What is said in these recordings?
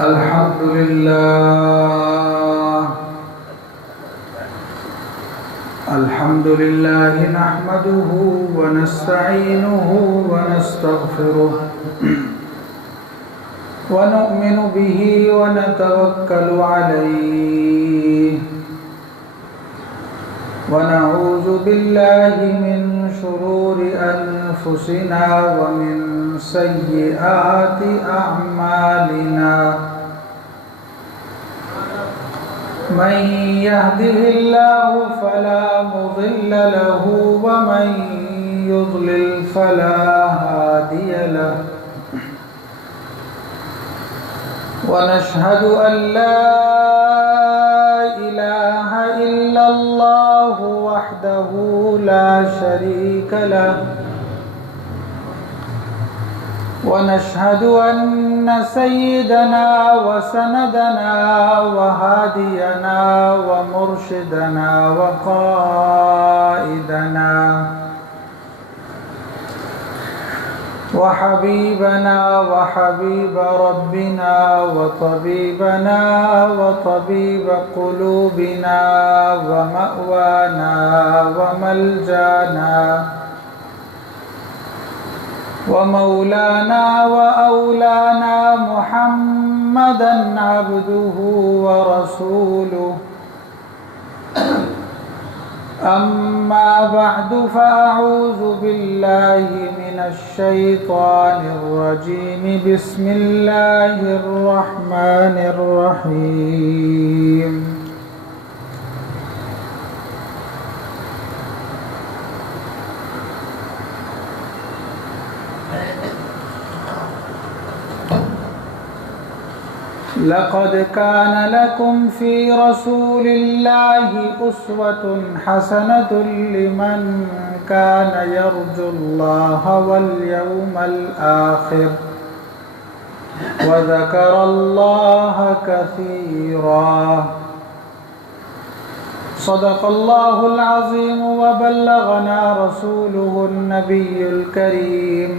الحمد لله نحمده ونستعينه ونستغفره ونؤمن به ونتوكل عليه ونعوذ بالله من شرور أنفسنا ومن سيئات أعمالنا من يهده الله فلا مضل له ومن يضلل فلا هادي له ونشهد أن لا إله إلا الله وحده لا شريك له ونشهد أن سيدنا وسندنا وهادينا ومرشدنا وقائدنا وحبيبنا وحبيب ربنا وطبيبنا وطبيب قلوبنا ومأوانا وملجانا ومولانا وأولانا محمدا عبده ورسوله أما بعد فأعوذ بالله من الشيطان الرجيم بسم الله الرحمن الرحيم لقد كان لكم في رسول الله أسوة حسنة لمن كان يرجو الله واليوم الآخر وذكر الله كثيرا صدق الله العظيم وبلغنا رسوله النبي الكريم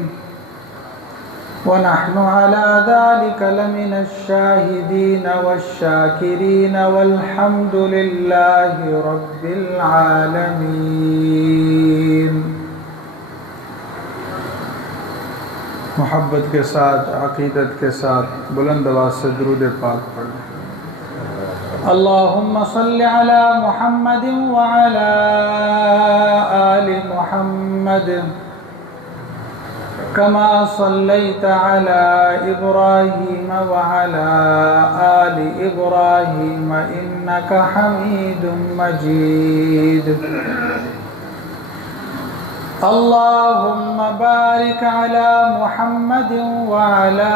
ونحن على ذلك لمن الشاهدين والشاكرين والحمد لله رب العالمين. محبت کے ساتھ عقیدت کے ساتھ بلند آواز سے درود پاک پڑھیں. اللهم صل على محمد وعلى آل محمد كما صليت على إبراهيم وعلى آل إبراهيم إنك حميد مجيد. اللهم بارك على محمد وعلى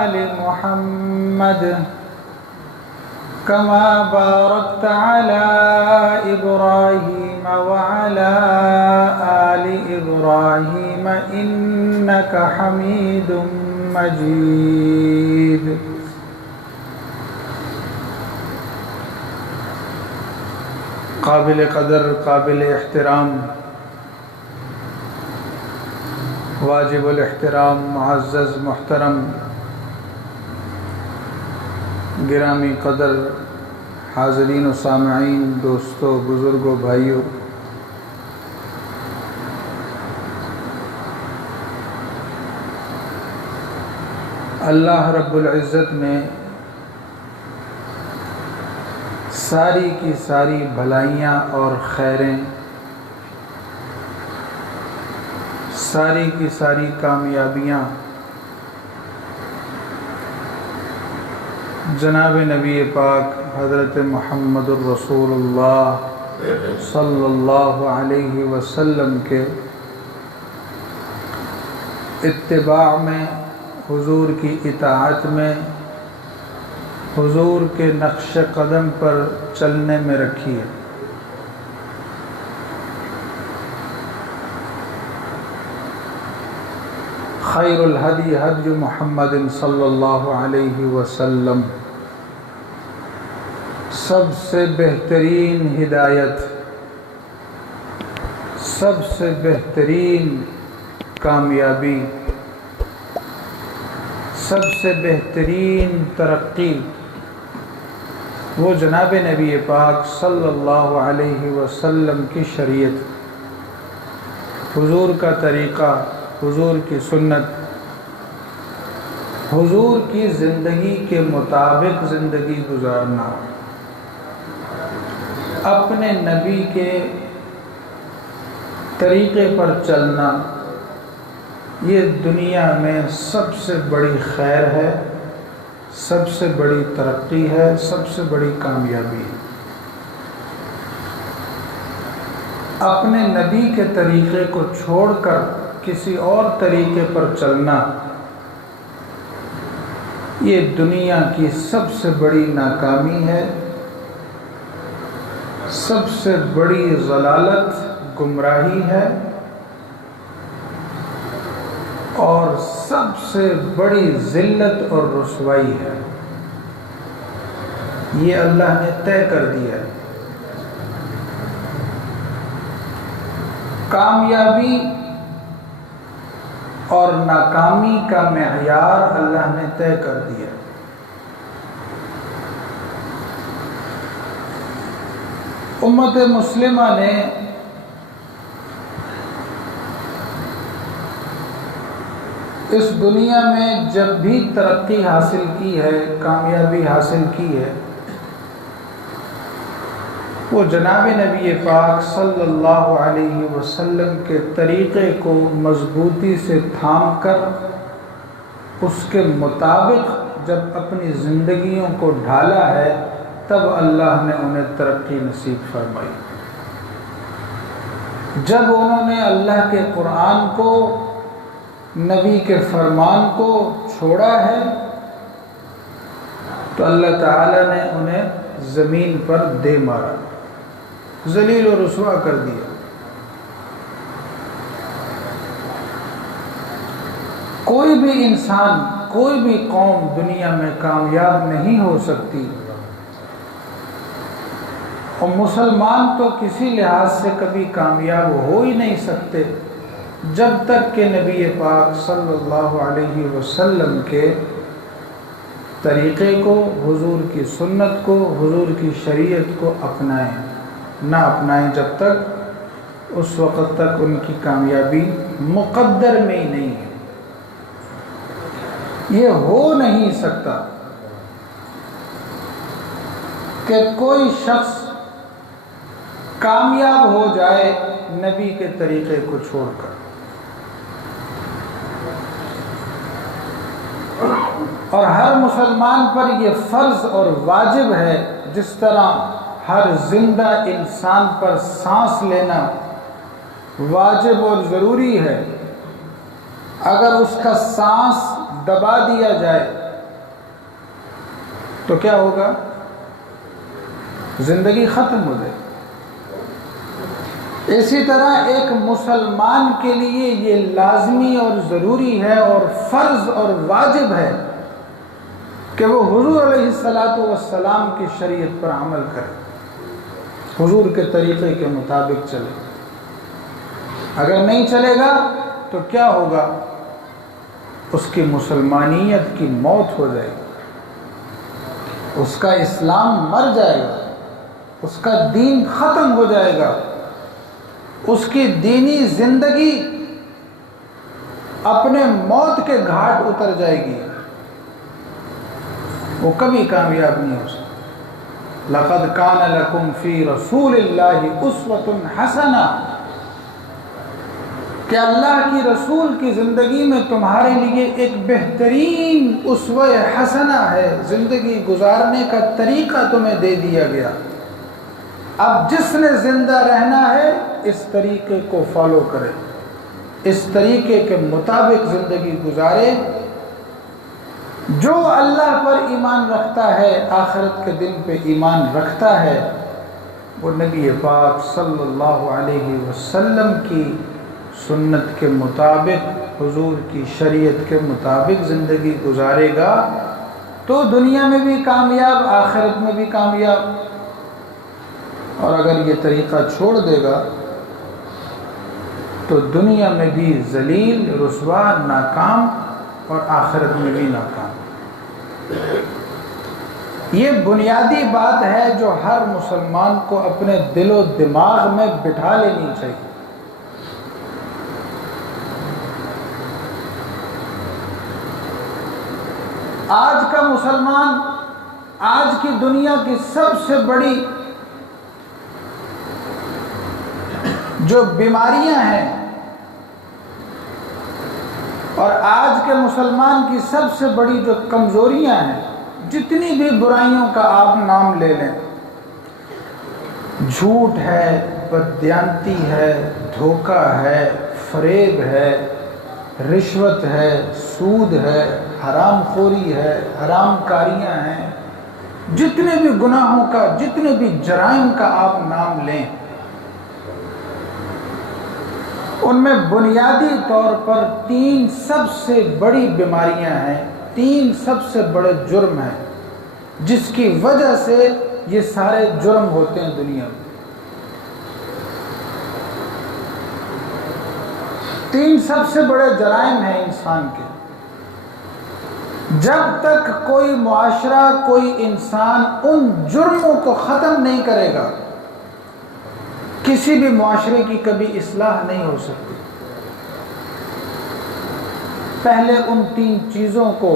آل محمد كما باركت على إبراهيم وعلى آل إبراهيم إنك حميد مجيد. قابل قدر، قابل احترام، واجب الاحترام، معزز محترم، گرامی قدر حاضرین و سامعین، دوستو، بزرگوں، بھائیوں، اللہ رب العزت نے ساری کی ساری بھلائیاں اور خیریں، ساری کی ساری کامیابیاں جناب نبی پاک حضرت محمد الرسول اللہ صلی اللہ علیہ وسلم کے اتباع میں، حضور کی اطاعت میں، حضور کے نقش قدم پر چلنے میں رکھی ہے. خیر الہدی ہدی محمد صلی اللہ علیہ وسلم. سب سے بہترین ہدایت، سب سے بہترین کامیابی، سب سے بہترین ترقی وہ جناب نبی پاک صلی اللہ علیہ وسلم کی شریعت، حضور کا طریقہ، حضور کی سنت، حضور کی زندگی کے مطابق زندگی گزارنا، اپنے نبی کے طریقے پر چلنا، یہ دنیا میں سب سے بڑی خیر ہے، سب سے بڑی ترقی ہے، سب سے بڑی کامیابی ہے۔ اپنے نبی کے طریقے کو چھوڑ کر کسی اور طریقے پر چلنا، یہ دنیا کی سب سے بڑی ناکامی ہے، سب سے بڑی ضلالت، گمراہی ہے، اور سب سے بڑی ذلت اور رسوائی ہے۔ یہ اللہ نے طے کر دیا ہے۔ کامیابی اور ناکامی کا معیار اللہ نے طے کر دیا۔ امت مسلمہ نے اس دنیا میں جب بھی ترقی حاصل کی ہے، کامیابی حاصل کی ہے، وہ جناب نبی پاک صلی اللہ علیہ وسلم کے طریقے کو مضبوطی سے تھام کر اس کے مطابق جب اپنی زندگیوں کو ڈھالا ہے، تب اللہ نے انہیں ترقی نصیب فرمائی۔ جب انہوں نے اللہ کے قرآن کو، نبی کے فرمان کو چھوڑا ہے، تو اللہ تعالیٰ نے انہیں زمین پر دے مارا، ذلیل و رسوا کر دیا۔ کوئی بھی انسان، کوئی بھی قوم دنیا میں کامیاب نہیں ہو سکتی، اور مسلمان تو کسی لحاظ سے کبھی کامیاب ہو ہی نہیں سکتے جب تک کہ نبی پاک صلی اللہ علیہ وسلم کے طریقے کو، حضور کی سنت کو، حضور کی شریعت کو اپنائیں۔ نہ اپنائیں جب تک، اس وقت تک ان کی کامیابی مقدر میں ہی نہیں ہے۔ یہ ہو نہیں سکتا کہ کوئی شخص کامیاب ہو جائے نبی کے طریقے کو چھوڑ کر۔ اور ہر مسلمان پر یہ فرض اور واجب ہے، جس طرح ہر زندہ انسان پر سانس لینا واجب اور ضروری ہے۔ اگر اس کا سانس دبا دیا جائے تو کیا ہوگا؟ زندگی ختم ہو جائے۔ اسی طرح ایک مسلمان کے لیے یہ لازمی اور ضروری ہے اور فرض اور واجب ہے کہ وہ حضور علیہ السلام کی شریعت پر عمل کرے، حضور کے طریقے کے مطابق چلے۔ اگر نہیں چلے گا تو کیا ہوگا؟ اس کی مسلمانیت کی موت ہو جائے گی، اس کا اسلام مر جائے گا، اس کا دین ختم ہو جائے گا، اس کی دینی زندگی اپنے موت کے گھاٹ اتر جائے گی، وہ کبھی کامیاب نہیں ہو سکتا۔ لَقَدْ كَانَ لَكُمْ فِي رَسُولِ اللَّهِ أُسْوَةٌ حَسَنَةٌ، کہ اللہ کی رسول کی زندگی میں تمہارے لیے ایک بہترین اسوہ حسنہ ہے، زندگی گزارنے کا طریقہ تمہیں دے دیا گیا۔ اب جس نے زندہ رہنا ہے اس طریقے کو فالو کرے، اس طریقے کے مطابق زندگی گزارے۔ جو اللہ پر ایمان رکھتا ہے، آخرت کے دن پہ ایمان رکھتا ہے، وہ نبی پاک صلی اللہ علیہ وسلم کی سنت کے مطابق، حضور کی شریعت کے مطابق زندگی گزارے گا تو دنیا میں بھی کامیاب، آخرت میں بھی کامیاب۔ اور اگر یہ طریقہ چھوڑ دے گا تو دنیا میں بھی ذلیل، رسوا، ناکام اور آخرت میں بھی ناکام۔ یہ بنیادی بات ہے جو ہر مسلمان کو اپنے دل و دماغ میں بٹھا لینی چاہیے۔ آج کا مسلمان، آج کی دنیا کی سب سے بڑی جو بیماریاں ہیں اور آج کے مسلمان کی سب سے بڑی جو کمزوریاں ہیں، جتنی بھی برائیوں کا آپ نام لے لیں، جھوٹ ہے، بددیانتی ہے، دھوکہ ہے، فریب ہے، رشوت ہے، سود ہے، حرام خوری ہے، حرام کاریاں ہیں، جتنے بھی گناہوں کا، جتنے بھی جرائم کا آپ نام لیں، ان میں بنیادی طور پر 3 سب سے بڑی بیماریاں ہیں، 3 سب سے بڑے جرم ہیں جس کی وجہ سے یہ سارے جرم ہوتے ہیں دنیا میں۔ 3 سب سے بڑے جرائم ہیں انسان کے۔ جب تک کوئی معاشرہ، کوئی انسان ان جرموں کو ختم نہیں کرے گا، کسی بھی معاشرے کی کبھی اصلاح نہیں ہو سکتی۔ پہلے ان 3 چیزوں کو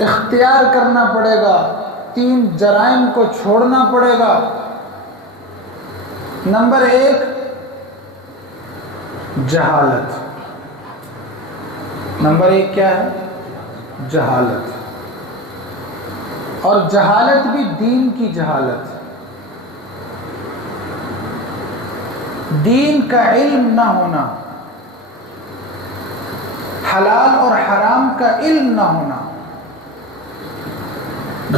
اختیار کرنا پڑے گا، 3 جرائم کو چھوڑنا پڑے گا۔ نمبر 1، جہالت۔ نمبر 1 کیا ہے؟ جہالت۔ اور جہالت بھی دین کی جہالت، دین کا علم نہ ہونا، حلال اور حرام کا علم نہ ہونا،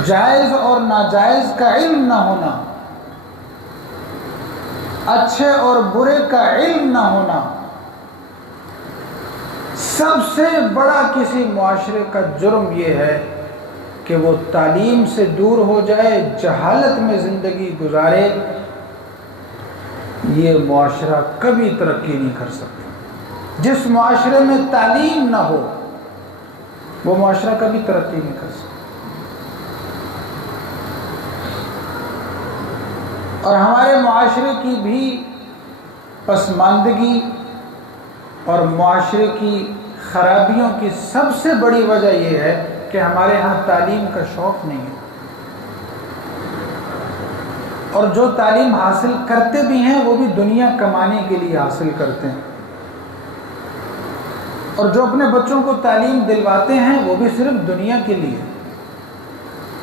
جائز اور ناجائز کا علم نہ ہونا، اچھے اور برے کا علم نہ ہونا، سب سے بڑا کسی معاشرے کا جرم یہ ہے کہ وہ تعلیم سے دور ہو جائے، جہالت میں زندگی گزارے۔ یہ معاشرہ کبھی ترقی نہیں کر سکتا۔ جس معاشرے میں تعلیم نہ ہو وہ معاشرہ کبھی ترقی نہیں کر سکتا۔ اور ہمارے معاشرے کی بھی پسماندگی اور معاشرے کی خرابیوں کی سب سے بڑی وجہ یہ ہے کہ ہمارے ہاں تعلیم کا شوق نہیں ہے، اور جو تعلیم حاصل کرتے بھی ہیں وہ بھی دنیا کمانے کے لیے حاصل کرتے ہیں، اور جو اپنے بچوں کو تعلیم دلواتے ہیں وہ بھی صرف دنیا کے لیے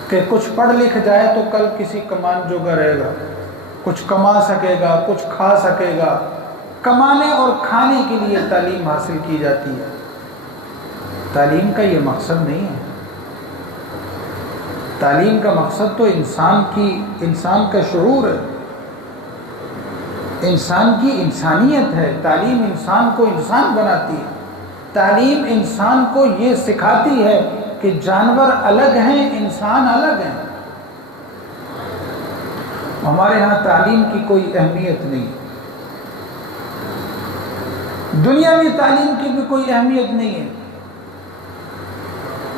کہ کچھ پڑھ لکھ جائے تو کل کسی کمان جوگا رہے گا، کچھ کما سکے گا، کچھ کھا سکے گا۔ کمانے اور کھانے کے لیے تعلیم حاصل کی جاتی ہے۔ تعلیم کا یہ مقصد نہیں ہے۔ تعلیم کا مقصد تو انسان کا شعور ہے، انسان کی انسانیت ہے۔ تعلیم انسان کو انسان بناتی ہے۔ تعلیم انسان کو یہ سکھاتی ہے کہ جانور الگ ہیں، انسان الگ ہیں۔ ہمارے ہاں تعلیم کی کوئی اہمیت نہیں، دنیاوی تعلیم کی بھی کوئی اہمیت نہیں ہے،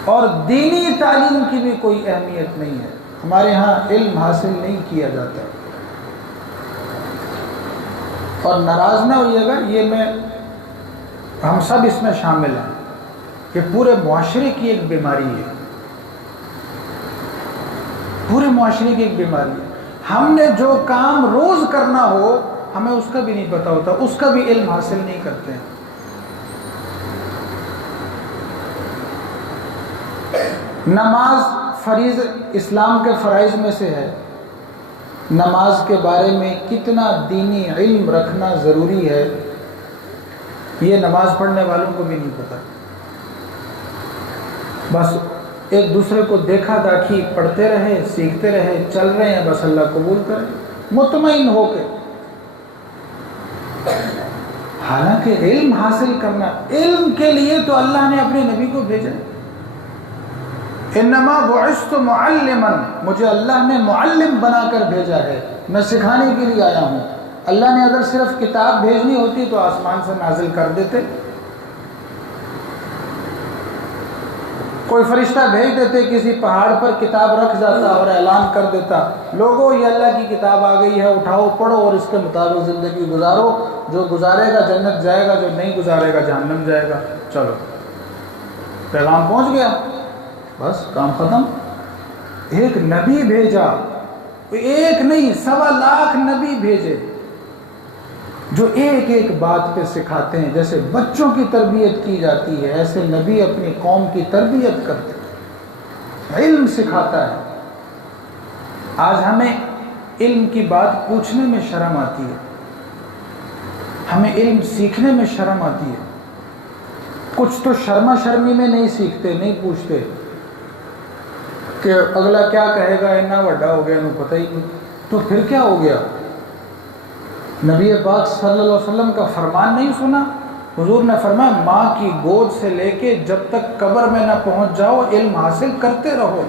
اور دینی تعلیم کی بھی کوئی اہمیت نہیں ہے۔ ہمارے ہاں علم حاصل نہیں کیا جاتا۔ اور ناراض نہ ہوئیے گا، ہم سب اس میں شامل ہیں کہ پورے معاشرے کی ایک بیماری ہے، پورے معاشرے کی ایک بیماری ہے۔ ہم نے جو کام روز کرنا ہو ہمیں اس کا بھی نہیں پتا ہوتا، اس کا بھی علم حاصل نہیں کرتے ہیں۔ نماز فریض اسلام کے فرائض میں سے ہے۔ نماز کے بارے میں کتنا دینی علم رکھنا ضروری ہے یہ نماز پڑھنے والوں کو بھی نہیں پتا۔ بس ایک دوسرے کو دیکھا داکھی پڑھتے رہے، سیکھتے رہے، چل رہے ہیں، بس اللہ قبول کرے مطمئن ہو کے۔ حالانکہ علم حاصل کرنا، علم کے لیے تو اللہ نے اپنے نبی کو بھیجا۔ انما بعثت معلما، مجھے اللہ نے معلم بنا کر بھیجا ہے، میں سکھانے کے لیے آیا ہوں۔ اللہ نے اگر صرف کتاب بھیجنی ہوتی تو آسمان سے نازل کر دیتے، کوئی فرشتہ بھیج دیتے کسی پہاڑ پر، کتاب رکھ جاتا اور اعلان کر دیتا، لوگوں یہ اللہ کی کتاب آ گئی ہے، اٹھاؤ پڑھو اور اس کے مطابق زندگی گزارو، جو گزارے گا جنت جائے گا، جو نہیں گزارے گا جہنم جائے گا۔ چلو پیغام پہنچ گیا، بس کام ختم۔ ایک نبی بھیجا، ایک نہیں 1.25 نبی بھیجے جو ایک ایک بات پہ سکھاتے ہیں۔ جیسے بچوں کی تربیت کی جاتی ہے، ایسے نبی اپنی قوم کی تربیت کرتے ہیں، علم سکھاتا ہے۔ آج ہمیں علم کی بات پوچھنے میں شرم آتی ہے، ہمیں علم سیکھنے میں شرم آتی ہے۔ کچھ تو شرما شرمی میں نہیں سیکھتے، نہیں پوچھتے کہ اگلا کیا کہے گا، اتنا بڑا ہو گیا، انہیں پتہ ہی نہیں۔ تو پھر کیا ہو گیا؟ نبی پاک صلی اللہ علیہ وسلم کا فرمان نہیں سنا؟ حضور نے فرمایا ماں کی گود سے لے کے جب تک قبر میں نہ پہنچ جاؤ علم حاصل کرتے رہو،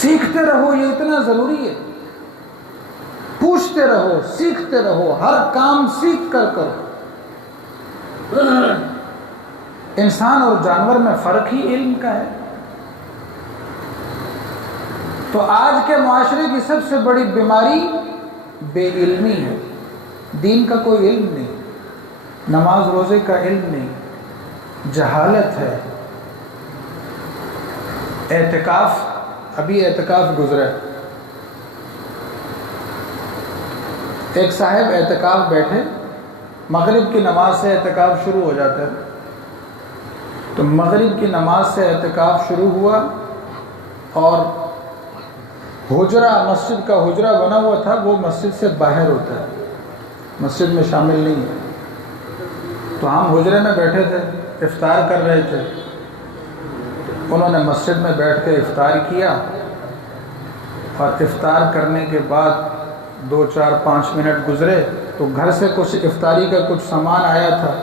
سیکھتے رہو، یہ اتنا ضروری ہے۔ پوچھتے رہو، سیکھتے رہو، ہر کام سیکھ کر کرو۔ انسان اور جانور میں فرق ہی علم کا ہے۔ تو آج کے معاشرے کی سب سے بڑی بیماری بے علمی ہے۔ دین کا کوئی علم نہیں، نماز روزے کا علم نہیں، جہالت ہے۔ اعتکاف، ابھی اعتکاف گزرا ہے، ایک صاحب اعتکاف بیٹھے، مغرب کی نماز سے اعتکاف شروع ہو جاتا ہے، تو مغرب کی نماز سے اعتکاف شروع ہوا اور حجرہ، مسجد کا حجرہ بنا ہوا تھا، وہ مسجد سے باہر ہوتا ہے، مسجد میں شامل نہیں ہے۔ تو ہم حجرے میں بیٹھے تھے، افطار کر رہے تھے، انہوں نے مسجد میں بیٹھ کے افطار کیا، اور افطار کرنے کے بعد 2 4 5 منٹ گزرے تو گھر سے کچھ افطاری کا کچھ سامان آیا تھا،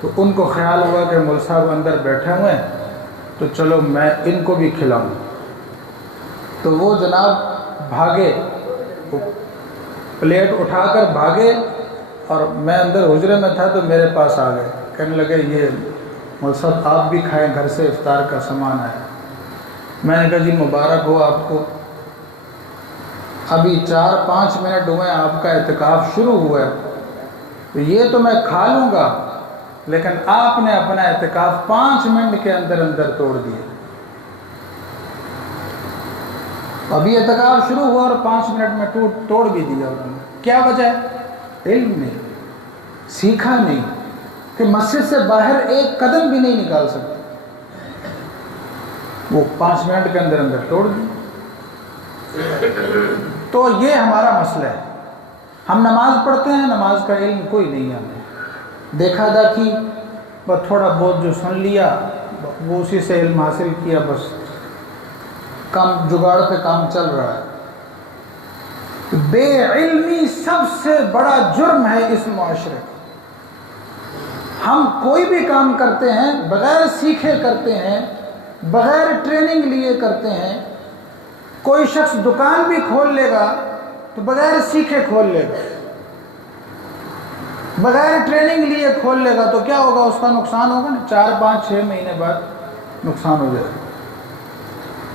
تو ان کو خیال ہوا کہ مول صاحب اندر بیٹھے ہوئے ہیں تو چلو میں ان کو بھی کھلاؤں۔ تو وہ جناب بھاگے، پلیٹ اٹھا کر بھاگے، اور میں اندر حجرے میں تھا تو میرے پاس آ گئے، کہنے لگے یہ مول صاحب آپ بھی کھائیں، گھر سے افطار کا سامان آیا۔ میں نے کہا جی مبارک ہو آپ کو، ابھی 4 5 منٹ ہوئے آپ کا اعتکاف شروع ہوا ہے، تو یہ تو میں کھا لوں گا، لیکن آپ نے اپنا اعتکاف 5 منٹ کے اندر اندر توڑ دیا۔ ابھی اعتکاف شروع ہوا اور 5 منٹ میں توڑ بھی دیا انہوں نے۔ کیا وجہ ہے؟ علم نہیں، سیکھا نہیں کہ مسجد سے باہر ایک قدم بھی نہیں نکال سکتے، وہ 5 منٹ کے اندر اندر توڑ دی۔ تو یہ ہمارا مسئلہ ہے، ہم نماز پڑھتے ہیں، نماز کا علم کوئی نہیں ہمیں، دیکھا دیکھی بس تھوڑا بہت جو سن لیا وہ اسی سے علم حاصل کیا، بس کام جگاڑ پہ کام چل رہا ہے۔ بے علمی سب سے بڑا جرم ہے اس معاشرے کا۔ ہم کوئی بھی کام کرتے ہیں بغیر سیکھے کرتے ہیں، بغیر ٹریننگ لیے کرتے ہیں۔ کوئی شخص دکان بھی کھول لے گا تو بغیر سیکھے کھول لے گا، بغیر ٹریننگ لیے کھول لے گا، تو کیا ہوگا؟ اس کا نقصان ہوگا نا، 4 5 6 مہینے بعد نقصان ہو جائے گا۔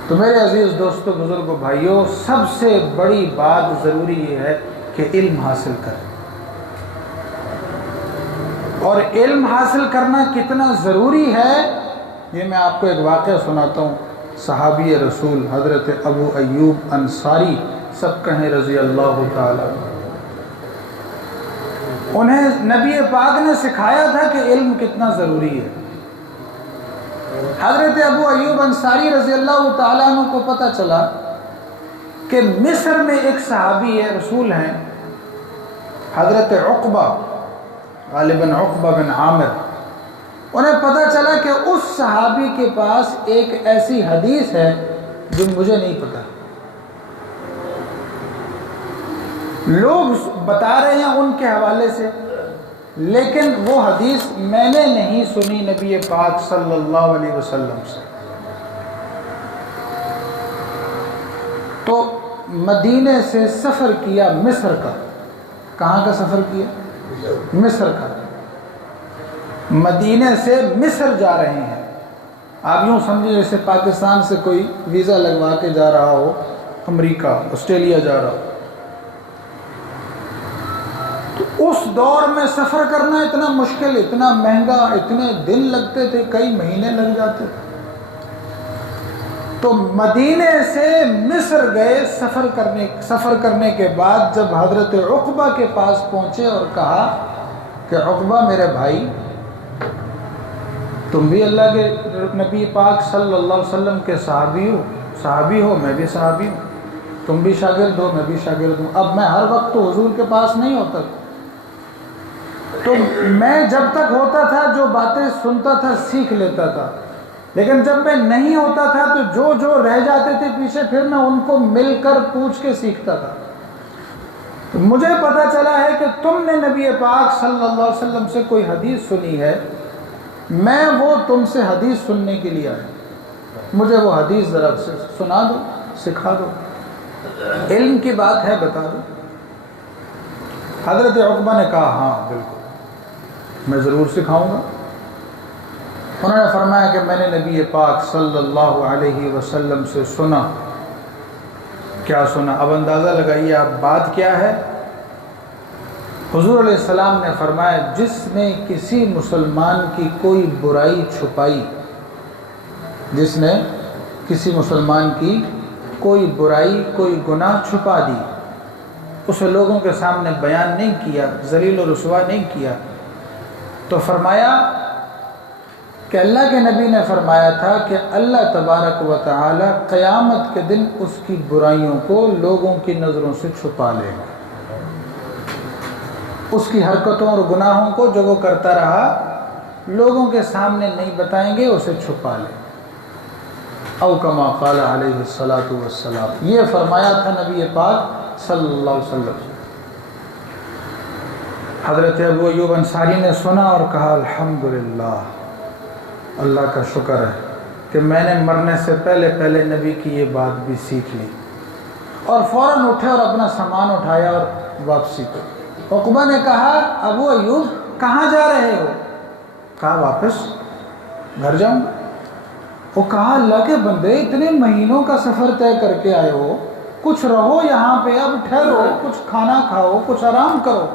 تو میرے عزیز دوستو، بزرگوں، بھائیوں، سب سے بڑی بات ضروری یہ ہے کہ علم حاصل کریں۔ اور علم حاصل کرنا کتنا ضروری ہے یہ میں آپ کو ایک واقعہ سناتا ہوں۔ صحابی رسول حضرت ابو ایوب انصاری، سب کہیں رضی اللہ تعالی، انہیں نبی پاک نے سکھایا تھا کہ علم کتنا ضروری ہے۔ حضرت ابو ایوب انصاری رضی اللہ تعالیٰ عنہ کو پتہ چلا کہ مصر میں ایک صحابی ہے، رسول ہیں، حضرت عقبہ، غالباً عقبہ بن عامر۔ انہیں پتہ چلا کہ اس صحابی کے پاس ایک ایسی حدیث ہے جو مجھے نہیں پتہ، لوگ بتا رہے ہیں ان کے حوالے سے، لیکن وہ حدیث میں نے نہیں سنی نبی پاک صلی اللہ علیہ وسلم سے۔ تو مدینے سے سفر کیا مصر کا۔ کہاں کا سفر کیا؟ مصر کا۔ مدینے سے مصر جا رہے ہیں، آپ یوں سمجھیں جیسے پاکستان سے کوئی ویزا لگوا کے جا رہا ہو امریکہ آسٹریلیا جا رہا ہو، تو اس دور میں سفر کرنا اتنا مشکل، اتنا مہنگا، اتنے دن لگتے تھے، کئی مہینے لگ جاتے تھے۔ تو مدینے سے مصر گئے سفر کرنے کے بعد جب حضرت عقبہ کے پاس پہنچے اور کہا کہ عقبہ میرے بھائی، تم بھی اللہ کے نبی پاک صلی اللہ علیہ وسلم کے صحابی ہو، میں بھی صحابی ہوں، تم بھی شاگرد ہو، میں بھی شاگرد ہوں۔ اب میں ہر وقت تو حضور کے پاس نہیں ہوتا، تو میں جب تک ہوتا تھا جو باتیں سنتا تھا سیکھ لیتا تھا، لیکن جب میں نہیں ہوتا تھا تو جو رہ جاتے تھے پیچھے، پھر میں ان کو مل کر پوچھ کے سیکھتا تھا۔ تو مجھے پتہ چلا ہے کہ تم نے نبی پاک صلی اللہ علیہ وسلم سے کوئی حدیث سنی ہے، میں وہ تم سے حدیث سننے کے لیے آیا، مجھے وہ حدیث ذرا سنا دو، سکھا دو، علم کی بات ہے بتا دو۔ حضرت عقبہ نے کہا ہاں بالکل میں ضرور سکھاؤں گا۔ انہوں نے فرمایا کہ میں نے نبی پاک صلی اللہ علیہ وسلم سے سنا۔ کیا سنا؟ اب اندازہ لگائیے آپ بات کیا ہے۔ حضور علیہ السلام نے فرمایا جس نے کسی مسلمان کی کوئی برائی چھپائی، جس نے کسی مسلمان کی کوئی برائی، کوئی گناہ چھپا دی، اسے لوگوں کے سامنے بیان نہیں کیا، ذلیل و رسوا نہیں کیا، تو فرمایا کہ اللہ کے نبی نے فرمایا تھا کہ اللہ تبارک و تعالی قیامت کے دن اس کی برائیوں کو لوگوں کی نظروں سے چھپا لے گا، اس کی حرکتوں اور گناہوں کو جو وہ کرتا رہا لوگوں کے سامنے نہیں بتائیں گے، اسے چھپا لے۔ او کما قال علیہ الصلاۃ والسلام، یہ فرمایا تھا نبی پاک صلی اللہ علیہ وسلم۔ حضرت ابو ایوب انصاری نے سنا اور کہا الحمدللہ، اللہ کا شکر ہے کہ میں نے مرنے سے پہلے نبی کی یہ بات بھی سیکھ لی، اور فوراً اٹھے اور اپنا سامان اٹھایا اور واپسی کو۔ عقبہ نے کہا ابو ایوب کہاں جا رہے ہو؟ کہا واپس گھر جاؤں گا۔ وہ کہا اللہ کے بندے اتنے مہینوں کا سفر طے کر کے آئے ہو، کچھ رہو یہاں پہ، اب ٹھہرو، کچھ کھانا کھاؤ، کچھ آرام کرو۔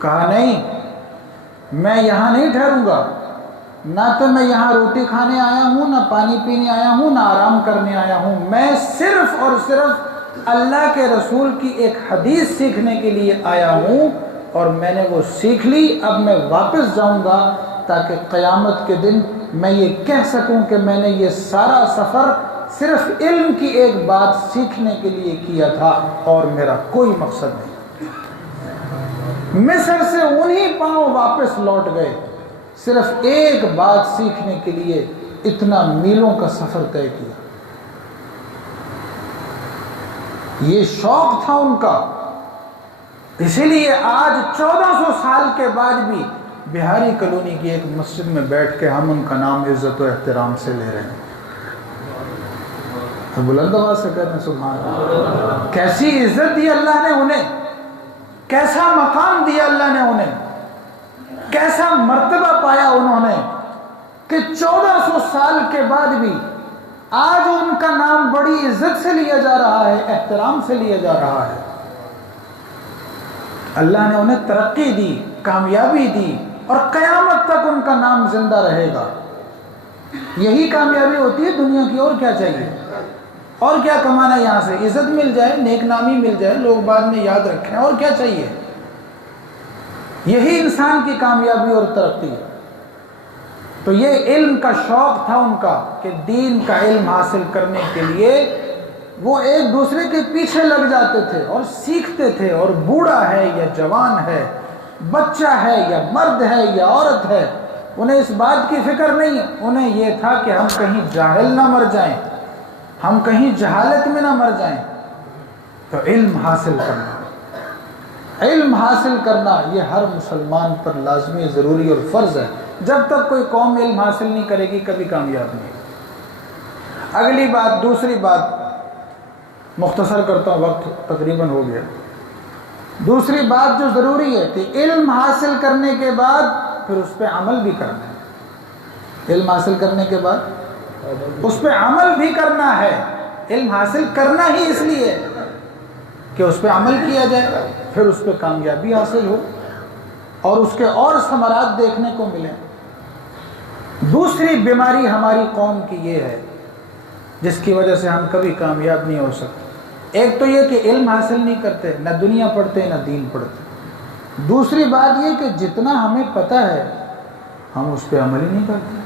کہا نہیں، میں یہاں نہیں ٹھہروں گا، نہ تو میں یہاں روٹی کھانے آیا ہوں، نہ پانی پینے آیا ہوں، نہ آرام کرنے آیا ہوں، میں صرف اور صرف اللہ کے رسول کی ایک حدیث سیکھنے کے لیے آیا ہوں، اور میں نے وہ سیکھ لی، اب میں واپس جاؤں گا تاکہ قیامت کے دن میں یہ کہہ سکوں کہ میں نے یہ سارا سفر صرف علم کی ایک بات سیکھنے کے لیے کیا تھا اور میرا کوئی مقصد نہیں۔ مصر سے انہی پاؤں واپس لوٹ گئے، صرف ایک بات سیکھنے کے لیے اتنا میلوں کا سفر طے کیا۔ یہ شوق تھا ان کا، اسی لیے آج 1400 سال کے بعد بھی بہاری کالونی کی ایک مسجد میں بیٹھ کے ہم ان کا نام عزت و احترام سے لے رہے ہیں۔ بلند آواز سے کہتے ہیں سبحان اللہ۔ کیسی عزت دی اللہ نے انہیں، کیسا مقام دیا اللہ نے انہیں، کیسا مرتبہ پایا انہوں نے کہ 1400 سال کے بعد بھی آج ان کا نام بڑی عزت سے لیا جا رہا ہے، احترام سے لیا جا رہا ہے۔ اللہ نے انہیں ترقی دی، کامیابی دی، اور قیامت تک ان کا نام زندہ رہے گا۔ یہی کامیابی ہوتی ہے دنیا کی، اور کیا چاہیے؟ اور کیا کمانا ہے یہاں سے؟ عزت مل جائے، نیک نامی مل جائے، لوگ بعد میں یاد رکھیں، اور کیا چاہیے؟ یہی انسان کی کامیابی اور ترقی ہے۔ تو یہ علم کا شوق تھا ان کا کہ دین کا علم حاصل کرنے کے لیے وہ ایک دوسرے کے پیچھے لگ جاتے تھے اور سیکھتے تھے، اور بوڑھا ہے یا جوان ہے، بچہ ہے یا مرد ہے یا عورت ہے، انہیں اس بات کی فکر نہیں ہے، انہیں یہ تھا کہ ہم کہیں جاہل نہ مر جائیں، ہم کہیں جہالت میں نہ مر جائیں۔ تو علم حاصل کرنا یہ ہر مسلمان پر لازمی، ضروری اور فرض ہے۔ جب تک کوئی قوم علم حاصل نہیں کرے گی کبھی کامیاب نہیں۔ اگلی بات، دوسری بات مختصر کرتا ہوں، وقت تقریباً ہو گیا۔ دوسری بات جو ضروری ہے کہ علم حاصل کرنے کے بعد پھر اس پہ عمل بھی کرنا ہے۔ علم حاصل کرنے کے بعد اس پہ عمل بھی کرنا ہے. علم حاصل کرنا ہی اس لیے کہ اس پہ عمل کیا جائے، پھر اس پہ کامیابی حاصل ہو اور اس کے اور ثمرات دیکھنے کو ملیں. دوسری بیماری ہماری قوم کی یہ ہے جس کی وجہ سے ہم کبھی کامیاب نہیں ہو سکتے. ایک تو یہ کہ علم حاصل نہیں کرتے، نہ دنیا پڑھتے نہ دین پڑھتے. دوسری بات یہ کہ جتنا ہمیں پتہ ہے ہم اس پہ عمل ہی نہیں کرتے.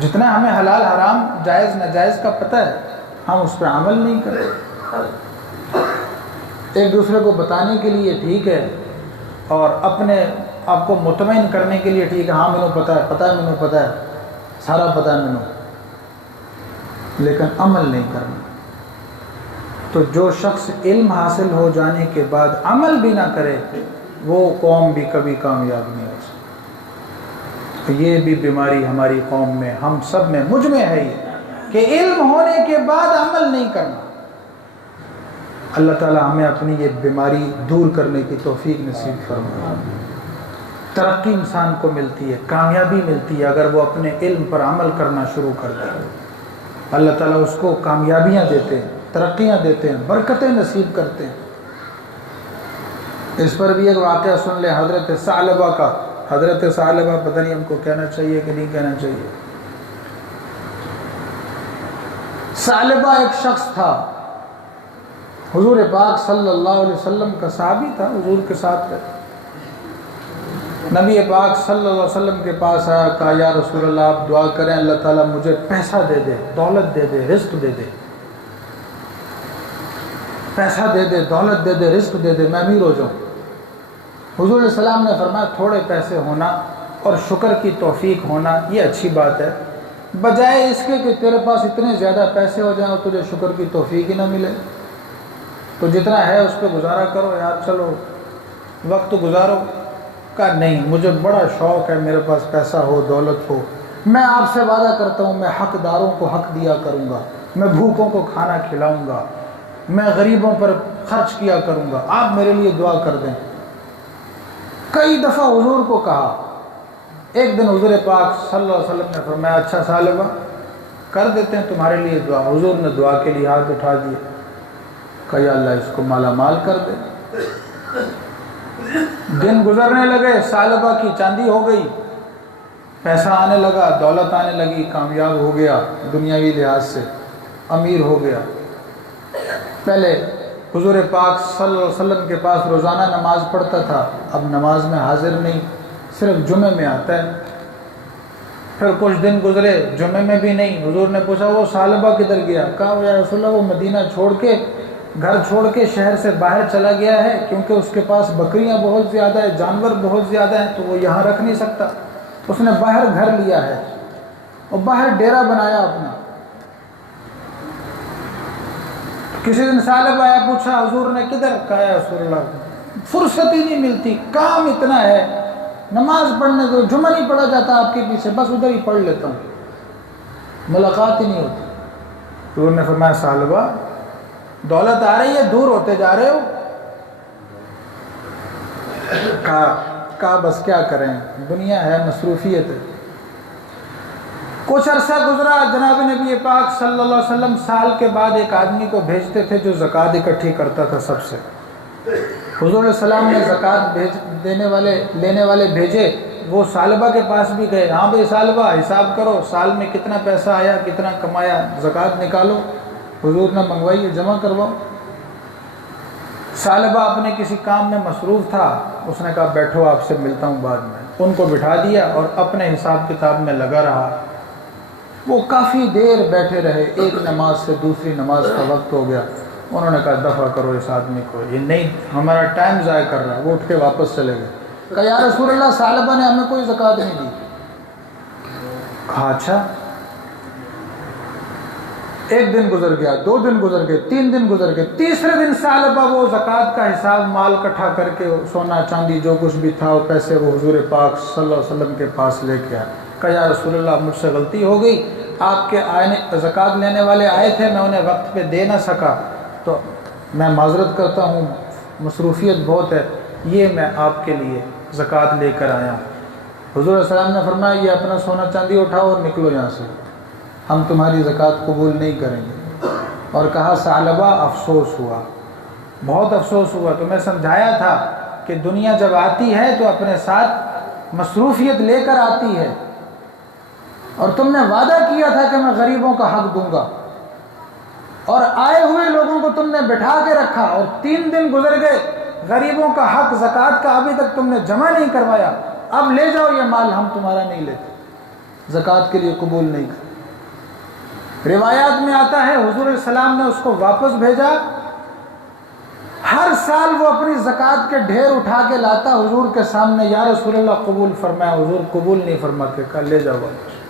جتنا ہمیں حلال حرام جائز ناجائز کا پتہ ہے ہم اس پہ عمل نہیں کرتے. ایک دوسرے کو بتانے کے لیے ٹھیک ہے اور اپنے آپ کو مطمئن کرنے کے لیے ٹھیک ہے، ہاں مینوں پتہ ہے مینوں پتہ ہے سارا پتہ ہے مینوں، لیکن عمل نہیں کرنا. تو جو شخص علم حاصل ہو جانے کے بعد عمل بھی نہ کرے وہ قوم بھی کبھی کامیاب نہیں ہو سکتی. یہ بھی بیماری ہماری قوم میں، ہم سب میں، مجھ میں ہے یہ کہ علم ہونے کے بعد عمل نہیں کرنا. اللہ تعالی ہمیں اپنی یہ بیماری دور کرنے کی توفیق نصیب فرمائے. ترقی انسان کو ملتی ہے، کامیابی ملتی ہے اگر وہ اپنے علم پر عمل کرنا شروع کر دے. اللہ تعالیٰ اس کو کامیابیاں دیتے ہیں، ترقیاں دیتے ہیں، برکتیں نصیب کرتے ہیں. اس پر بھی ایک واقعہ سن لیں حضرت ثعلبہ کا. حضرت ثعلبہ پتہ نہیں ہم کو کہنا چاہیے کہ نہیں کہنا چاہیے. ثعلبہ ایک شخص تھا، حضور پاک صلی اللہ علیہ وسلم کا صحابی تھا، حضور کے ساتھ رہتا. نبی پاک صلی اللہ علیہ وسلم کے پاس آیا، کہا یا رسول اللہ آپ دعا کریں اللہ تعالیٰ مجھے پیسہ دے دے، دولت دے دے، رزق دے دے. پیسہ دے دے، دولت دے دے، رزق دے دے، میں امیر ہو جاؤں. حضور علیہ السلام نے فرمایا تھوڑے پیسے ہونا اور شکر کی توفیق ہونا یہ اچھی بات ہے، بجائے اس کے کہ تیرے پاس اتنے زیادہ پیسے ہو جائیں اور تجھے شکر کی توفیق ہی نہ ملے. تو جتنا ہے اس پہ گزارا کرو یار، چلو وقت گزارو. کہا نہیں، مجھے بڑا شوق ہے میرے پاس پیسہ ہو، دولت ہو. میں آپ سے وعدہ کرتا ہوں میں حقداروں کو حق دیا کروں گا، میں بھوکوں کو کھانا کھلاؤں گا، میں غریبوں پر خرچ کیا کروں گا، آپ میرے لیے دعا کر دیں. کئی دفعہ حضور کو کہا. ایک دن حضور پاک صلی اللہ علیہ وسلم نے فرمایا اچھا ثعلبہ کر دیتے ہیں تمہارے لیے دعا. حضور نے دعا کے لیے ہاتھ اٹھا دیے، کہا یا اللہ اس کو مالا مال کر دے. دن گزرنے لگے، ثعلبہ کی چاندی ہو گئی، پیسہ آنے لگا، دولت آنے لگی، کامیاب ہو گیا، دنیاوی لحاظ سے امیر ہو گیا. پہلے حضور پاک صلی اللہ علیہ وسلم کے پاس روزانہ نماز پڑھتا تھا، اب نماز میں حاضر نہیں، صرف جمعے میں آتا ہے. پھر کچھ دن گزرے، جمعے میں بھی نہیں. حضور نے پوچھا وہ ثعلبہ کدھر گیا؟ کہا یا رسول اللہ وہ مدینہ چھوڑ کے، گھر چھوڑ کے شہر سے باہر چلا گیا ہے کیونکہ اس کے پاس بکریاں بہت زیادہ ہیں، جانور بہت زیادہ ہیں تو وہ یہاں رکھ نہیں سکتا. اس نے باہر گھر لیا ہے اور باہر ڈیرا بنایا اپنا. کسی دن ثعلبہ آیا، پوچھا حضور نے کدھر؟ کہا یا رسول اللہ فرصت ہی نہیں ملتی، کام اتنا ہے، نماز پڑھنے کو جمعہ نہیں پڑھا جاتا آپ کے پیچھے، بس ادھر ہی پڑھ لیتا ہوں، ملاقات ہی نہیں ہوتی. حضور نے فرمایا ثعلبہ دولت آ رہی ہے، دور ہوتے جا رہے ہو. کہا بس کیا کریں، دنیا ہے، مصروفیت ہے. کچھ عرصہ گزرا، جناب نبی پاک صلی اللہ علیہ وسلم سال کے بعد ایک آدمی کو بھیجتے تھے جو زکوٰۃ اکٹھی کرتا تھا سب سے. حضور علیہ السلام نے زکوٰۃ لینے والے بھیجے. وہ ثعلبہ کے پاس بھی گئے، ہاں بھائی ثعلبہ حساب کرو، سال میں کتنا پیسہ آیا، کتنا کمایا، زکوٰۃ نکالو. حضور نے منگوائی، جمع کرواؤ. ثعلبہ اپنے کسی کام میں مصروف تھا، اس نے کہا بیٹھو آپ سے ملتا ہوں بعد میں. ان کو بٹھا دیا اور اپنے حساب کتاب میں لگا رہا. وہ کافی دیر بیٹھے رہے، ایک نماز سے دوسری نماز کا وقت ہو گیا. انہوں نے کہا دفع کرو اس آدمی کو، یہ نہیں ہمارا ٹائم ضائع کر رہا ہے. وہ اٹھ کے واپس چلے گئے. کہا یا رسول اللہ ثعلبہ نے ہمیں کوئی زکوٰۃ نہیں دی. کہا اچھا. ایک دن گزر گیا، 2 دن گزر گئے، 3 دن گزر گئے. تیسرے دن ثعلبہ وہ زکوٰۃ کا حساب مال اکٹھا کر کے سونا چاندی جو کچھ بھی تھا وہ پیسے وہ حضور پاک صلی اللہ علیہ وسلم کے پاس لے کے آیا. کہا یا رسول اللہ مجھ سے غلطی ہو گئی، آپ کے زکوٰۃ لینے والے آئے تھے، میں انہیں وقت پہ دے نہ سکا، تو میں معذرت کرتا ہوں، مصروفیت بہت ہے، یہ میں آپ کے لیے زکوٰۃ لے کر آیا. حضور علیہ السلام نے فرمایا یہ اپنا سونا چاندی اٹھاؤ اور نکلو یہاں سے، ہم تمہاری زکوٰۃ قبول نہیں کریں گے۔ اور کہا ثعلبہ افسوس ہوا، بہت افسوس ہوا، تمہیں سمجھایا تھا کہ دنیا جب آتی ہے تو اپنے ساتھ مصروفیت لے کر آتی ہے، اور تم نے وعدہ کیا تھا کہ میں غریبوں کا حق دوں گا، اور آئے ہوئے لوگوں کو تم نے بٹھا کے رکھا اور 3 دن گزر گئے، غریبوں کا حق زکوٰۃ کا ابھی تک تم نے جمع نہیں کروایا، اب لے جاؤ یہ مال، ہم تمہارا نہیں لیتے، زکوٰۃ کے لیے قبول نہیں کرتے۔ روایات میں آتا ہے حضور علیہ السلام نے اس کو واپس بھیجا، ہر سال وہ اپنی زکوٰۃ کے ڈھیر اٹھا کے لاتا حضور کے سامنے، یا رسول اللہ قبول فرمایا، حضور قبول نہیں فرماتے، کہا لے جاؤ واپس۔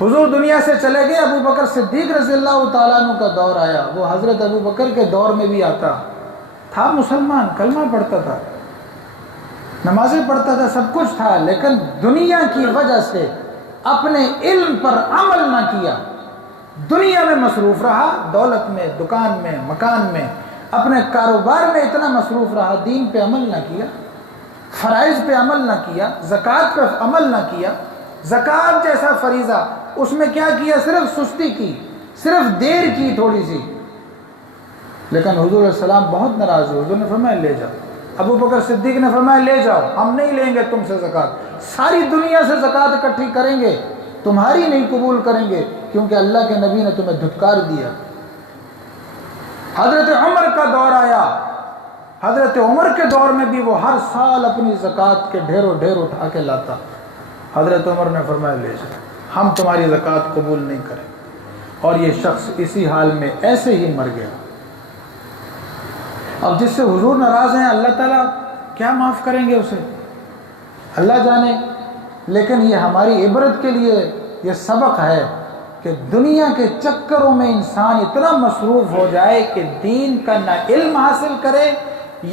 حضور دنیا سے چلے گئے، ابو بکر صدیق رضی اللہ تعالیٰ عنہ کا دور آیا، وہ حضرت ابو بکر کے دور میں بھی آتا تھا، مسلمان، کلمہ پڑھتا تھا، نمازیں پڑھتا تھا، سب کچھ تھا، لیکن دنیا کی وجہ سے اپنے علم پر عمل نہ کیا، دنیا میں مصروف رہا، دولت میں، دکان میں، مکان میں، اپنے کاروبار میں اتنا مصروف رہا، دین پہ عمل نہ کیا، فرائض پہ عمل نہ کیا، زکوٰۃ پہ عمل نہ کیا۔ زکوٰۃ جیسا فریضہ اس میں کیا کیا؟ صرف سستی کی، صرف دیر کی تھوڑی سی، لیکن حضور علیہ السلام بہت ناراض ہوئے، حضور نے فرمایا لے جاؤ، ابو بکر صدیق نے فرمایا لے جاؤ، ہم نہیں لیں گے تم سے زکوٰۃ، ساری دنیا سے زکوٰۃ اکٹھی کریں گے، تمہاری نہیں قبول کریں گے، کیونکہ اللہ کے نبی نے تمہیں دھتکار دیا۔ حضرت عمر کا دور آیا، حضرت عمر کے دور میں بھی وہ ہر سال اپنی زکوٰۃ کے ڈھیر اٹھا کے لاتا، حضرت عمر نے فرمایا لے جاؤ، ہم تمہاری زکوٰۃ قبول نہیں کریں، اور یہ شخص اسی حال میں ایسے ہی مر گیا۔ اب جس سے حضور ناراض ہیں، اللہ تعالیٰ کیا معاف کریں گے اسے، اللہ جانے، لیکن یہ ہماری عبرت کے لیے یہ سبق ہے کہ دنیا کے چکروں میں انسان اتنا مصروف ہو جائے کہ دین کا نہ علم حاصل کرے،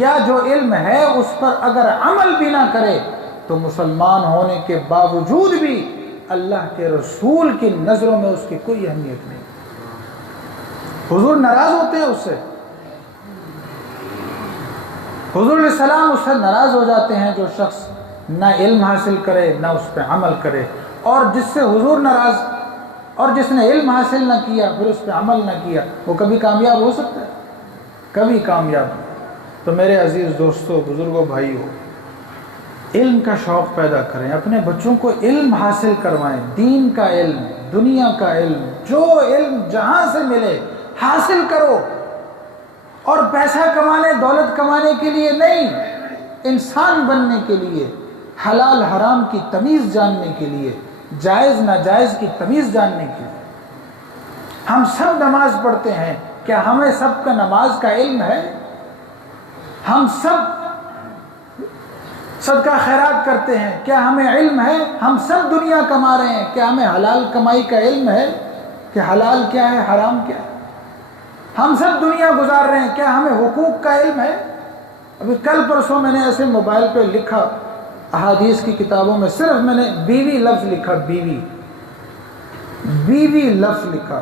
یا جو علم ہے اس پر اگر عمل بھی نہ کرے تو مسلمان ہونے کے باوجود بھی اللہ کے رسول کی نظروں میں اس کی کوئی اہمیت نہیں۔ حضور ناراض ہوتے ہیں اس سے، حضور علیہ السلام اس سے ناراض ہو جاتے ہیں جو شخص نہ علم حاصل کرے نہ اس پہ عمل کرے، اور جس سے حضور ناراض، اور جس نے علم حاصل نہ کیا پھر اس پہ عمل نہ کیا، وہ کبھی کامیاب ہو سکتا ہے؟ کبھی کامیاب نہیں۔ تو میرے عزیز دوستو، بزرگوں، بھائیو، علم کا شوق پیدا کریں، اپنے بچوں کو علم حاصل کروائیں، دین کا علم، دنیا کا علم، جو علم جہاں سے ملے حاصل کرو، اور پیسہ کمانے، دولت کمانے کے لیے نہیں، انسان بننے کے لیے، حلال حرام کی تمیز جاننے کے لیے، جائز ناجائز کی تمیز جاننے کے لیے۔ ہم سب نماز پڑھتے ہیں، کیا ہمیں سب کا نماز کا علم ہے؟ ہم سب صدقہ خیرات کرتے ہیں، کیا ہمیں علم ہے؟ ہم سب دنیا کما رہے ہیں، کیا ہمیں حلال کمائی کا علم ہے کہ حلال کیا ہے، حرام کیا ہے؟ ہم سب دنیا گزار رہے ہیں، کیا ہمیں حقوق کا علم ہے؟ ابھی کل پرسوں میں نے ایسے موبائل پہ لکھا، احادیث کی کتابوں میں صرف میں نے بیوی لفظ لکھا، بیوی لفظ لکھا،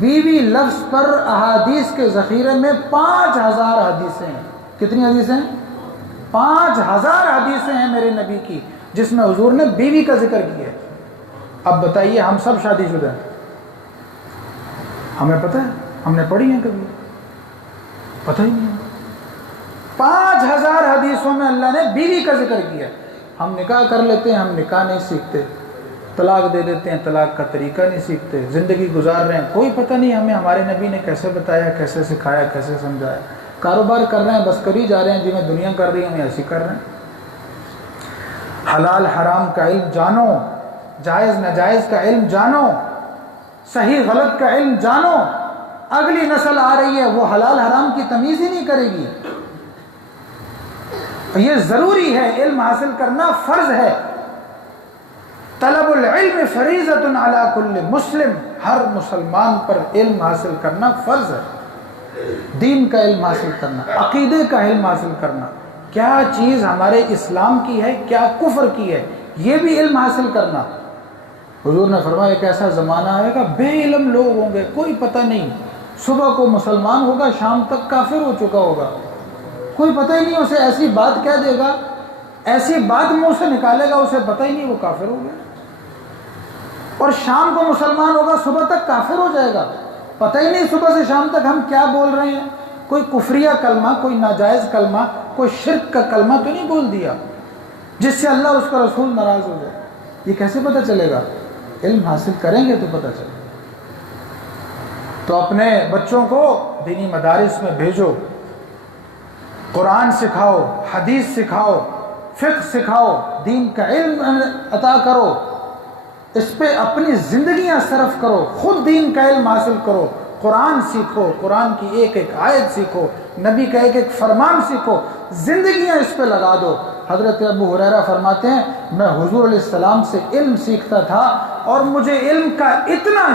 بیوی لفظ پر احادیث کے ذخیرے میں 5000 حدیثیں ہیں۔ کتنی حدیثیں ہیں؟ 5000 حدیثیں ہیں میرے نبی کی، جس میں حضور نے بیوی کا ذکر کیا ہے۔ اب بتائیے، ہم سب شادی شدہ ہیں، ہمیں پتہ ہے؟ ہم نے پڑھی ہیں کبھی؟ پتہ ہی نہیں ہے۔ 5000 حدیثوں میں اللہ نے بیوی کا ذکر کیا۔ ہم نکاح کر لیتے ہیں، ہم نکاح نہیں سیکھتے، طلاق دے دیتے ہیں، طلاق کا طریقہ نہیں سیکھتے، زندگی گزار رہے ہیں، کوئی پتہ نہیں ہمیں ہمارے نبی نے کیسے بتایا، کیسے سکھایا، کیسے سمجھایا۔ کاروبار کر رہے ہیں، بس کری جا رہے ہیں، جی میں دنیا کر رہی ہوں، ایسی کر رہے ہیں۔ حلال حرام کا علم جانو، جائز ناجائز کا علم جانو، صحیح غلط کا علم جانو۔ اگلی نسل آ رہی ہے، وہ حلال حرام کی تمیز ہی نہیں کرے گی۔ یہ ضروری ہے، علم حاصل کرنا فرض ہے۔ طلب العلم فریضۃ علی کل مسلم، ہر مسلمان پر علم حاصل کرنا فرض ہے۔ دین کا علم حاصل کرنا، عقیدے کا علم حاصل کرنا، کیا چیز ہمارے اسلام کی ہے، کیا کفر کی ہے، یہ بھی علم حاصل کرنا۔ حضور نے فرمایا ایک ایسا زمانہ آئے گا بے علم لوگ ہوں گے، کوئی پتہ نہیں، صبح کو مسلمان ہوگا، شام تک کافر ہو چکا ہوگا، کوئی پتہ ہی نہیں، اسے ایسی بات کہہ دے گا، ایسی بات منہ سے نکالے گا اسے پتہ ہی نہیں وہ کافر ہو گیا، اور شام کو مسلمان ہوگا صبح تک کافر ہو جائے گا، پتہ ہی نہیں صبح سے شام تک ہم کیا بول رہے ہیں، کوئی کفریہ کلمہ، کوئی ناجائز کلمہ، کوئی شرک کا کلمہ تو نہیں بول دیا جس سے اللہ اس کا رسول ناراض ہو جائے۔ یہ کیسے پتہ چلے گا؟ علم حاصل کریں گے تو پتہ چلے گا۔ تو اپنے بچوں کو دینی مدارس میں بھیجو، قرآن سکھاؤ، حدیث سکھاؤ، فقہ سکھاؤ، دین کا علم عطا کرو، اس پہ اپنی زندگیاں صرف کرو، خود دین کا علم حاصل کرو، قرآن سیکھو، قرآن کی ایک ایک آیت سیکھو، نبی کا ایک ایک فرمان سیکھو، زندگیاں اس پہ لگا دو۔ حضرت ابو ہریرہ فرماتے ہیں میں حضور علیہ السلام سے علم سیکھتا تھا اور مجھے علم کا اتنا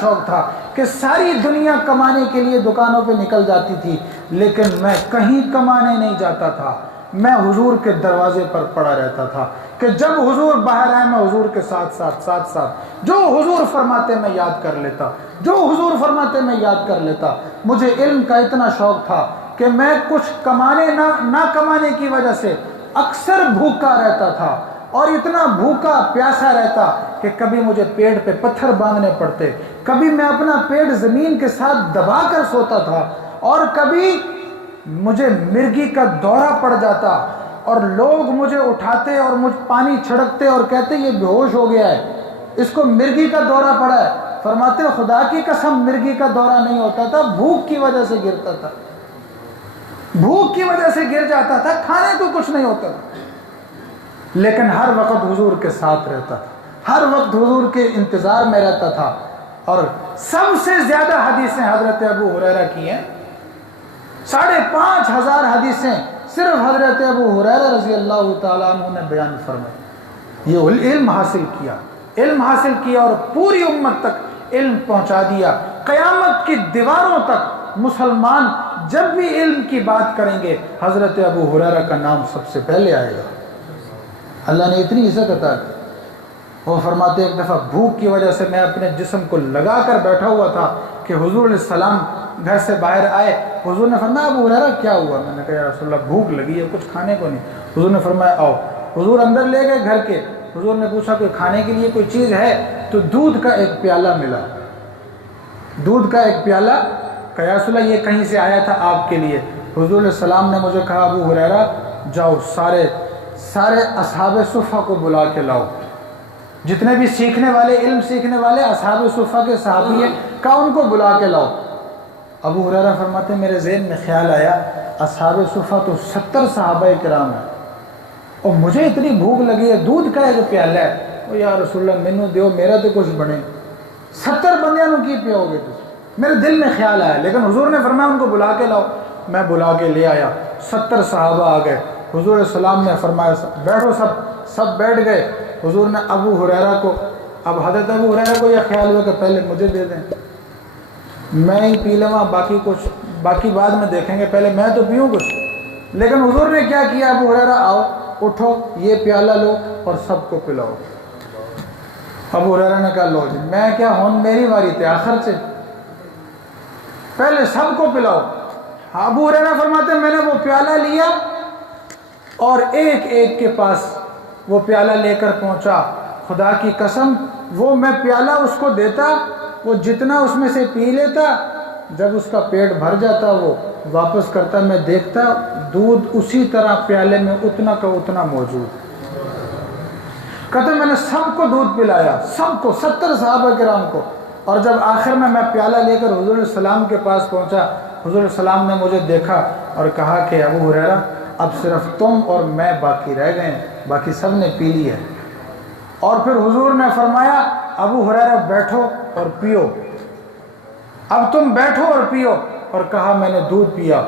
شوق تھا کہ ساری دنیا کمانے کے لیے دکانوں پہ نکل جاتی تھی، لیکن میں کہیں کمانے نہیں جاتا تھا، میں حضور کے دروازے پر پڑا رہتا تھا کہ جب حضور باہر آئے میں حضور کے ساتھ جو حضور فرماتے میں یاد کر لیتا، جو حضور فرماتے میں یاد کر لیتا۔ مجھے علم کا اتنا شوق تھا کہ میں کچھ کمانے نہ کمانے کی وجہ سے اکثر بھوکا رہتا تھا، اور اتنا بھوکا پیاسا رہتا کہ کبھی مجھے پیٹ پہ پتھر باندھنے پڑتے، کبھی میں اپنا پیٹ زمین کے ساتھ دبا کر سوتا تھا، اور کبھی مجھے مرگی کا دورہ پڑ جاتا اور لوگ مجھے اٹھاتے اور مجھ پانی چھڑکتے اور کہتے یہ بے ہوش ہو گیا ہے، اس کو مرگی کا دورہ پڑا ہے۔ فرماتے خدا کی قسم مرگی کا دورہ نہیں ہوتا تھا، بھوک کی وجہ سے گرتا تھا، بھوک کی وجہ سے گر جاتا تھا، کھانے کو کچھ نہیں ہوتا تھا، لیکن ہر وقت حضور کے ساتھ رہتا تھا، ہر وقت حضور کے انتظار میں رہتا تھا۔ اور سب سے زیادہ حدیثیں حضرت ابو ہریرہ کی ہیں، 5,500 حدیثیں صرف حضرت ابو ہریرہ رضی اللہ تعالیٰ عنہ نے بیان فرمائی۔ یہ علم حاصل کیا اور پوری امت تک علم پہنچا دیا۔ قیامت کی دیواروں تک مسلمان جب بھی علم کی بات کریں گے حضرت ابو ہریرہ کا نام سب سے پہلے آئے گا۔ اللہ نے اتنی عزت عطا کی، وہ فرماتے ایک دفعہ بھوک کی وجہ سے میں اپنے جسم کو لگا کر بیٹھا ہوا تھا کہ حضور علیہ السلام گھر سے باہر آئے، حضور نے فرمایا ابو ہریرہ کیا ہوا؟ میں نے کہا یا رسول اللہ بھوک لگی ہے، کچھ کھانے کو نہیں۔ حضور نے فرمایا آؤ۔ حضور اندر لے گئے گھر کے، حضور نے پوچھا کوئی کھانے کے لیے کوئی چیز ہے؟ تو دودھ کا ایک پیالہ ملا، دودھ کا ایک پیالہ، کہ یا رسول اللہ یہ کہیں سے آیا تھا آپ کے لیے۔ حضور علیہ السلام نے مجھے کہا ابو ہریرہ جاؤ سارے اصحاب صفہ کو بلا کے لاؤ، جتنے بھی سیکھنے والے علم سیکھنے والے اصحاب صفہ کے صحابی ہیں، کہا ان کو بلا کے لاؤ۔ ابو ہریرہ فرماتے میرے ذہن میں خیال آیا اصحاب صفہ تو 70 صحابہ کرام ہیں، اور مجھے اتنی بھوک لگی ہے، دودھ کا ہے جو پیالہ ہے، او یا رسول اللہ مینوں دیو، میرا تو کچھ بنے، 70 بندیاں نو کی پیو گے تو؟ میرے دل میں خیال آیا، لیکن حضور نے فرمایا ان کو بلا کے لاؤ۔ میں بلا کے لے آیا، 70 صحابہ آ گئے، حضور علیہ السلام نے فرمایا بیٹھو، سب بیٹھ گئے۔ حضور نے ابو ہریرہ کو، اب حضرت ابو ہریرہ کو یہ خیال ہوا کہ پہلے مجھے دے دیں، میں ہی پی لوں، باقی بعد میں دیکھیں گے، پہلے میں تو پیوں کچھ۔ لیکن حضور نے کیا کیا؟ ابو ہریرہ آؤ، اٹھو، یہ پیالہ لو اور سب کو پلاؤ۔ ابو ہریرہ نے کہا لو جی، میں کیا ہون میری واری تھے آخر سے، پہلے سب کو پلاؤ۔ ابو ہریرہ فرماتے میں نے وہ پیالہ لیا اور ایک ایک کے پاس وہ پیالہ لے کر پہنچا، خدا کی قسم وہ میں پیالہ اس کو دیتا، وہ جتنا اس میں سے پی لیتا، جب اس کا پیٹ بھر جاتا وہ واپس کرتا، میں دیکھتا دودھ اسی طرح پیالے میں اتنا کا اتنا موجود۔ کہتے میں نے سب کو دودھ پلایا، سب کو، 70 صحابہ کرام کو، اور جب آخر میں پیالہ لے کر حضور علیہ السلام کے پاس پہنچا، حضور علیہ السلام نے مجھے دیکھا اور کہا کہ ابو ہریرہ اب صرف تم اور میں باقی رہ گئے ہیں، باقی سب نے پی لی ہے۔ اور پھر حضور نے فرمایا ابو ہریرہ بیٹھو اور پیو، اب تم بیٹھو اور پیو۔ اور کہا میں نے دودھ پیا،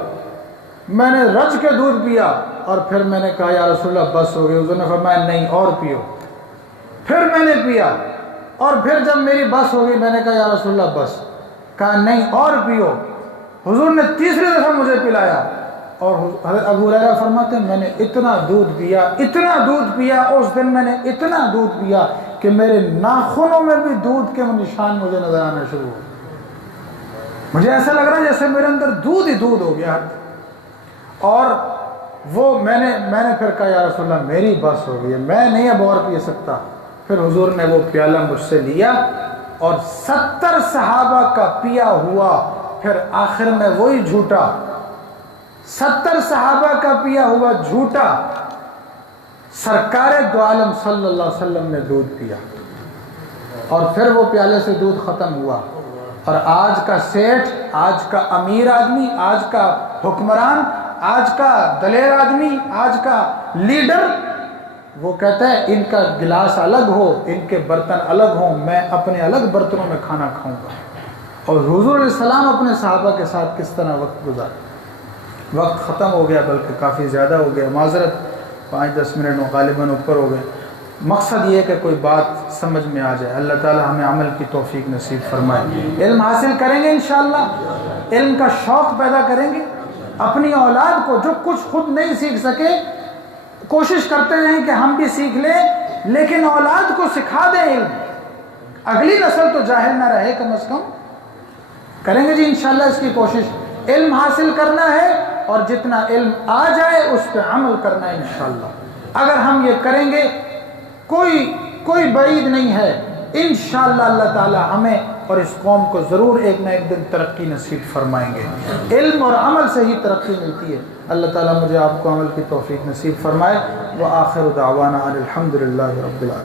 میں نے رج کے دودھ پیا، اور پھر میں نے کہا یا رسول اللہ بس ہو گئی۔ حضور نے فرمایا نہیں اور پیو، پھر میں نے پیا، اور پھر جب میری بس ہو گئی میں نے کہا یا رسول اللہ بس، کہا نہیں اور پیو۔ حضور نے تیسری دفعہ مجھے پلایا، اور حضرت ابو ہریرہ فرماتے ہیں میں نے اتنا دودھ پیا، اس دن میں نے اتنا دودھ پیا کہ میرے ناخنوں میں بھی دودھ کے نشان مجھے نظر آنا شروع ہو، مجھے ایسا لگ رہا ہے جیسے میرے اندر دودھ ہی دودھ ہو گیا۔ اور وہ میں نے پھر کہا یا رسول اللہ میری بس ہو گئی ہے، میں نہیں اب اور پی سکتا۔ پھر حضور نے وہ پیالہ مجھ سے لیا اور 70 صحابہ کا پیا ہوا، پھر آخر میں وہی جھوٹا 70 صحابہ کا پیا ہوا جھوٹا سرکار دو عالم صلی اللہ علیہ وسلم نے دودھ پیا، اور پھر وہ پیالے سے دودھ ختم ہوا۔ اور آج کا سیٹھ، آج کا امیر آدمی، آج کا حکمران، آج کا دلیر آدمی، آج کا لیڈر، وہ کہتا ہے ان کا گلاس الگ ہو، ان کے برتن الگ ہوں، میں اپنے الگ برتنوں میں کھانا کھاؤں گا۔ اور حضور علیہ السلام اپنے صحابہ کے ساتھ کس طرح وقت گزارے۔ وقت ختم ہو گیا، بلکہ کافی زیادہ ہو گیا، معذرت 5-10 منٹ غالباً اوپر ہو گئے۔ مقصد یہ ہے کہ کوئی بات سمجھ میں آ جائے۔ اللہ تعالی ہمیں عمل کی توفیق نصیب فرمائے۔ علم حاصل کریں گے انشاءاللہ، علم کا شوق پیدا کریں گے، اپنی اولاد کو جو کچھ خود نہیں سیکھ سکے کوشش کرتے ہیں کہ ہم بھی سیکھ لیں، لیکن اولاد کو سکھا دیں علم، اگلی نسل تو جاہل نہ رہے، کم از کم کریں گے جی انشاءاللہ اس کی کوشش۔ علم حاصل کرنا ہے اور جتنا علم آ جائے اس پہ عمل کرنا ہے انشاءاللہ۔ اگر ہم یہ کریں گے کوئی بعید نہیں ہے، انشاءاللہ اللہ تعالی ہمیں اور اس قوم کو ضرور ایک نہ ایک دن ترقی نصیب فرمائیں گے۔ علم اور عمل سے ہی ترقی ملتی ہے۔ اللہ تعالی مجھے آپ کو عمل کی توفیق نصیب فرمائے۔ وآخر دعوانا الحمدللہ رب العالمین۔